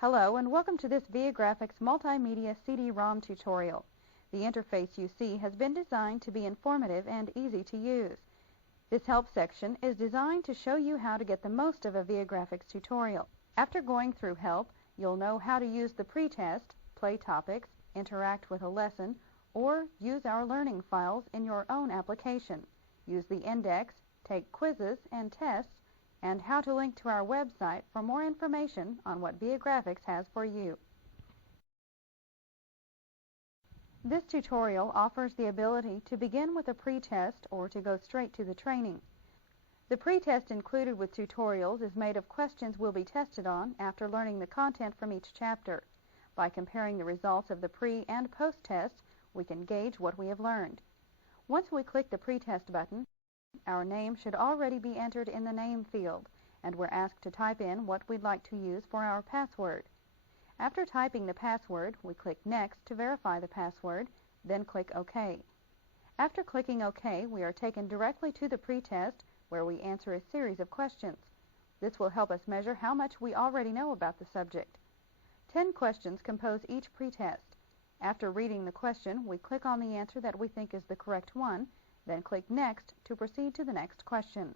Hello and welcome to this Viagrafix Multimedia CD-ROM tutorial. The interface you see has been designed to be informative and easy to use. This help section is designed to show you how to get the most of a Viagrafix tutorial. After going through help, you'll know how to use the pretest, play topics, interact with a lesson, or use our learning files in your own application. Use the index, take quizzes and tests, and how to link to our website for more information on what Viagrafix has for you. This tutorial offers the ability to begin with a pretest or to go straight to the training. The pretest included with tutorials is made of questions we'll be tested on after learning the content from each chapter. By comparing the results of the pre- and post-test, we can gauge what we have learned. Once we click the pretest button, our name should already be entered in the name field, and we're asked to type in what we'd like to use for our password. After typing the password, we click Next to verify the password, then click OK. After clicking OK, we are taken directly to the pretest where we answer a series of questions. This will help us measure how much we already know about the subject. 10 questions compose each pretest. After reading the question, we click on the answer that we think is the correct one, then click Next to proceed to the next question.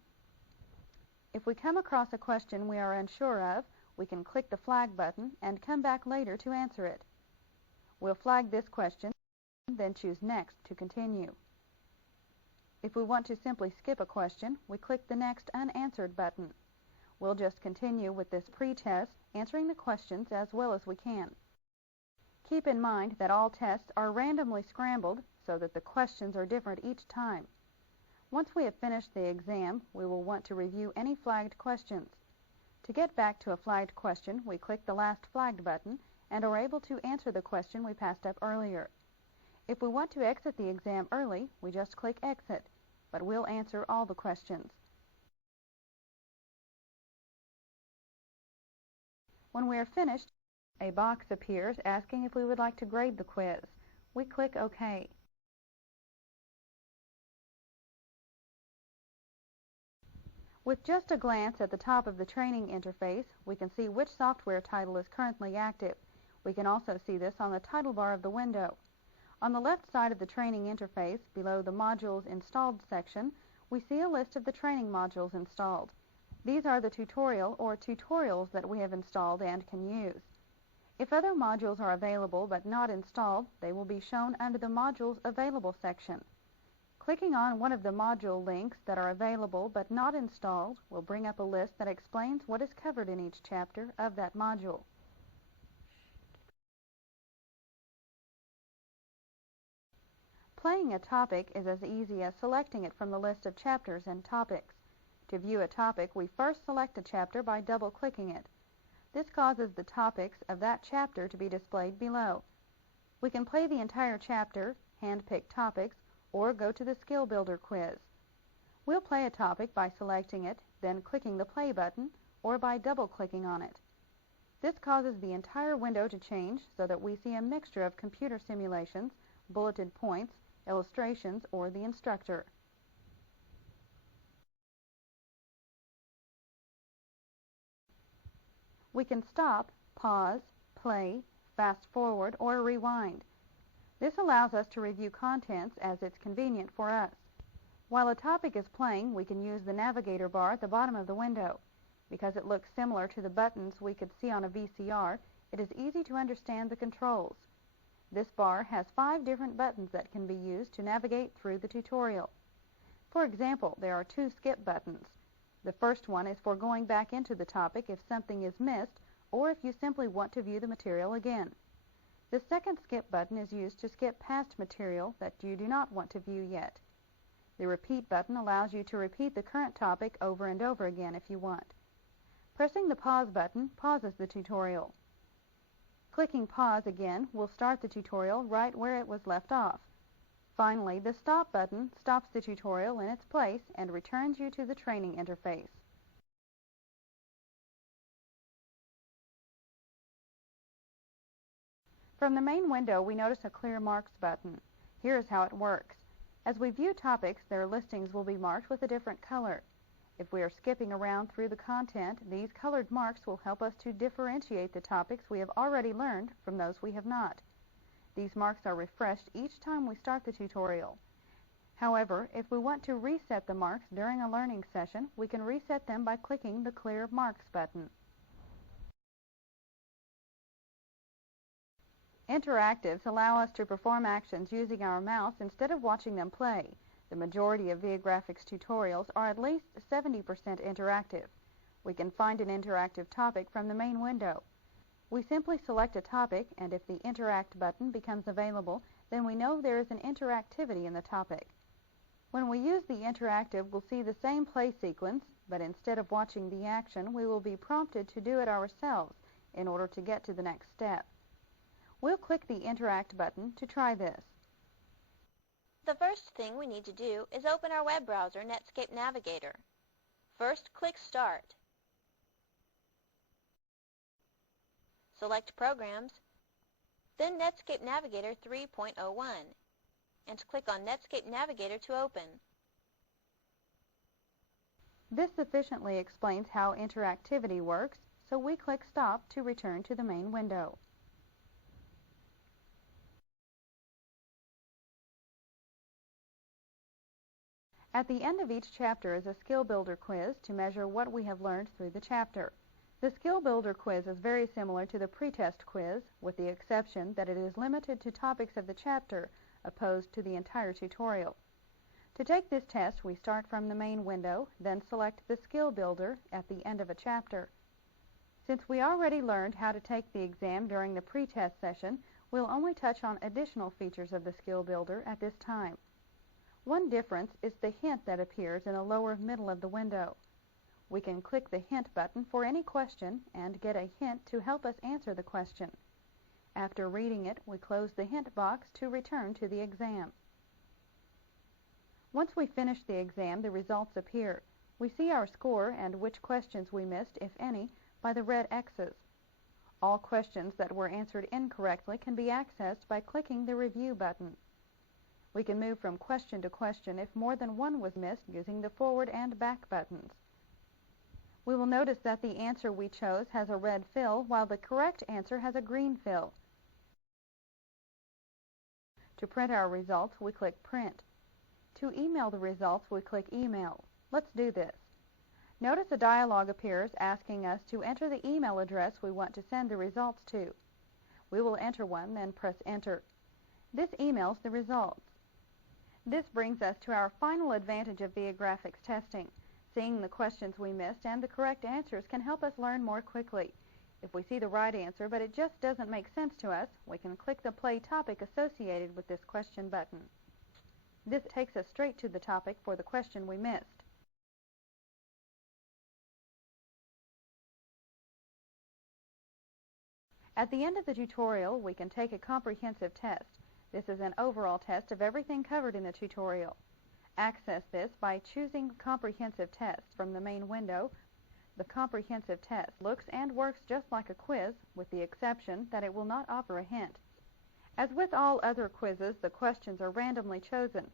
If we come across a question we are unsure of, we can click the flag button and come back later to answer it. We'll flag this question, then choose Next to continue. If we want to simply skip a question, we click the Next Unanswered button. We'll just continue with this pretest, answering the questions as well as we can. Keep in mind that all tests are randomly scrambled so that the questions are different each time. Once we have finished the exam, we will want to review any flagged questions. To get back to a flagged question, we click the last flagged button and are able to answer the question we passed up earlier. If we want to exit the exam early, we just click Exit, but we'll answer all the questions. When we are finished, a box appears asking if we would like to grade the quiz. We click OK. With just a glance at the top of the training interface, we can see which software title is currently active. We can also see this on the title bar of the window. On the left side of the training interface, below the Modules Installed section, we see a list of the training modules installed. These are the tutorial or tutorials that we have installed and can use. If other modules are available but not installed, they will be shown under the Modules Available section. Clicking on one of the module links that are available but not installed will bring up a list that explains what is covered in each chapter of that module. Playing a topic is as easy as selecting it from the list of chapters and topics. To view a topic, we first select a chapter by double-clicking it. This causes the topics of that chapter to be displayed below. We can play the entire chapter, hand-pick topics, or go to the Skill Builder quiz. We'll play a topic by selecting it, then clicking the play button, or by double-clicking on it. This causes the entire window to change so that we see a mixture of computer simulations, bulleted points, illustrations, or the instructor. We can stop, pause, play, fast forward, or rewind. This allows us to review contents as it's convenient for us. While a topic is playing, we can use the navigator bar at the bottom of the window. Because it looks similar to the buttons we could see on a VCR, it is easy to understand the controls. This bar has 5 different buttons that can be used to navigate through the tutorial. For example, there are 2 skip buttons. The first one is for going back into the topic if something is missed or if you simply want to view the material again. The second skip button is used to skip past material that you do not want to view yet. The repeat button allows you to repeat the current topic over and over again if you want. Pressing the pause button pauses the tutorial. Clicking pause again will start the tutorial right where it was left off. Finally, the stop button stops the tutorial in its place and returns you to the training interface. From the main window, we notice a Clear Marks button. Here is how it works. As we view topics, their listings will be marked with a different color. If we are skipping around through the content, these colored marks will help us to differentiate the topics we have already learned from those we have not. These marks are refreshed each time we start the tutorial. However, if we want to reset the marks during a learning session, we can reset them by clicking the Clear Marks button. Interactives allow us to perform actions using our mouse instead of watching them play. The majority of Viagrafix tutorials are at least 70% interactive. We can find an interactive topic from the main window. We simply select a topic, and if the Interact button becomes available, then we know there is an interactivity in the topic. When we use the interactive, we'll see the same play sequence, but instead of watching the action, we will be prompted to do it ourselves in order to get to the next step. We'll click the Interact button to try this. The first thing we need to do is open our web browser, Netscape Navigator. First, click Start. Select Programs, then Netscape Navigator 3.01, and click on Netscape Navigator to open. This sufficiently explains how interactivity works, so we click Stop to return to the main window. At the end of each chapter is a Skill Builder quiz to measure what we have learned through the chapter. The Skill Builder quiz is very similar to the pretest quiz, with the exception that it is limited to topics of the chapter, opposed to the entire tutorial. To take this test, we start from the main window, then select the Skill Builder at the end of a chapter. Since we already learned how to take the exam during the pretest session, we'll only touch on additional features of the Skill Builder at this time. One difference is the hint that appears in the lower middle of the window. We can click the Hint button for any question and get a hint to help us answer the question. After reading it, we close the hint box to return to the exam. Once we finish the exam, the results appear. We see our score and which questions we missed, if any, by the red X's. All questions that were answered incorrectly can be accessed by clicking the Review button. We can move from question to question if more than one was missed using the forward and back buttons. We will notice that the answer we chose has a red fill, while the correct answer has a green fill. To print our results, we click Print. To email the results, we click Email. Let's do this. Notice a dialog appears asking us to enter the email address we want to send the results to. We will enter one, then press Enter. This emails the results. This brings us to our final advantage of Viagrafix testing. Seeing the questions we missed and the correct answers can help us learn more quickly. If we see the right answer but it just doesn't make sense to us, we can click the Play Topic associated with this question button. This takes us straight to the topic for the question we missed. At the end of the tutorial, we can take a comprehensive test. This is an overall test of everything covered in the tutorial. Access this by choosing Comprehensive Test from the main window. The comprehensive test looks and works just like a quiz, with the exception that it will not offer a hint. As with all other quizzes, the questions are randomly chosen.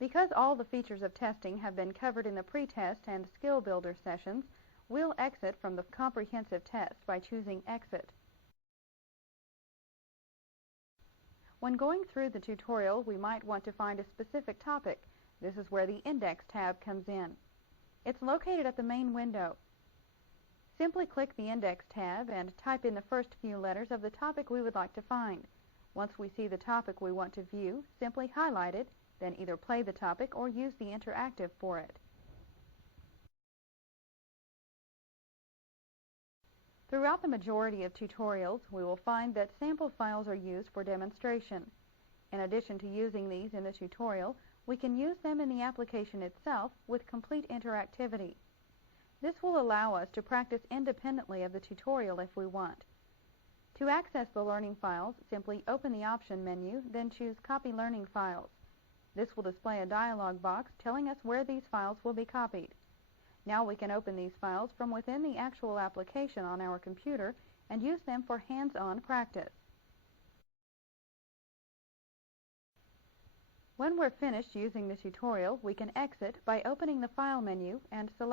Because all the features of testing have been covered in the pretest and Skill Builder sessions, we'll exit from the comprehensive test by choosing Exit. When going through the tutorial, we might want to find a specific topic. This is where the Index tab comes in. It's located at the main window. Simply click the Index tab and type in the first few letters of the topic we would like to find. Once we see the topic we want to view, simply highlight it, then either play the topic or use the interactive for it. Throughout the majority of tutorials, we will find that sample files are used for demonstration. In addition to using these in the tutorial, we can use them in the application itself with complete interactivity. This will allow us to practice independently of the tutorial if we want. To access the learning files, simply open the Option menu, then choose Copy Learning Files. This will display a dialog box telling us where these files will be copied. Now we can open these files from within the actual application on our computer and use them for hands-on practice. When we're finished using the tutorial, we can exit by opening the File menu and select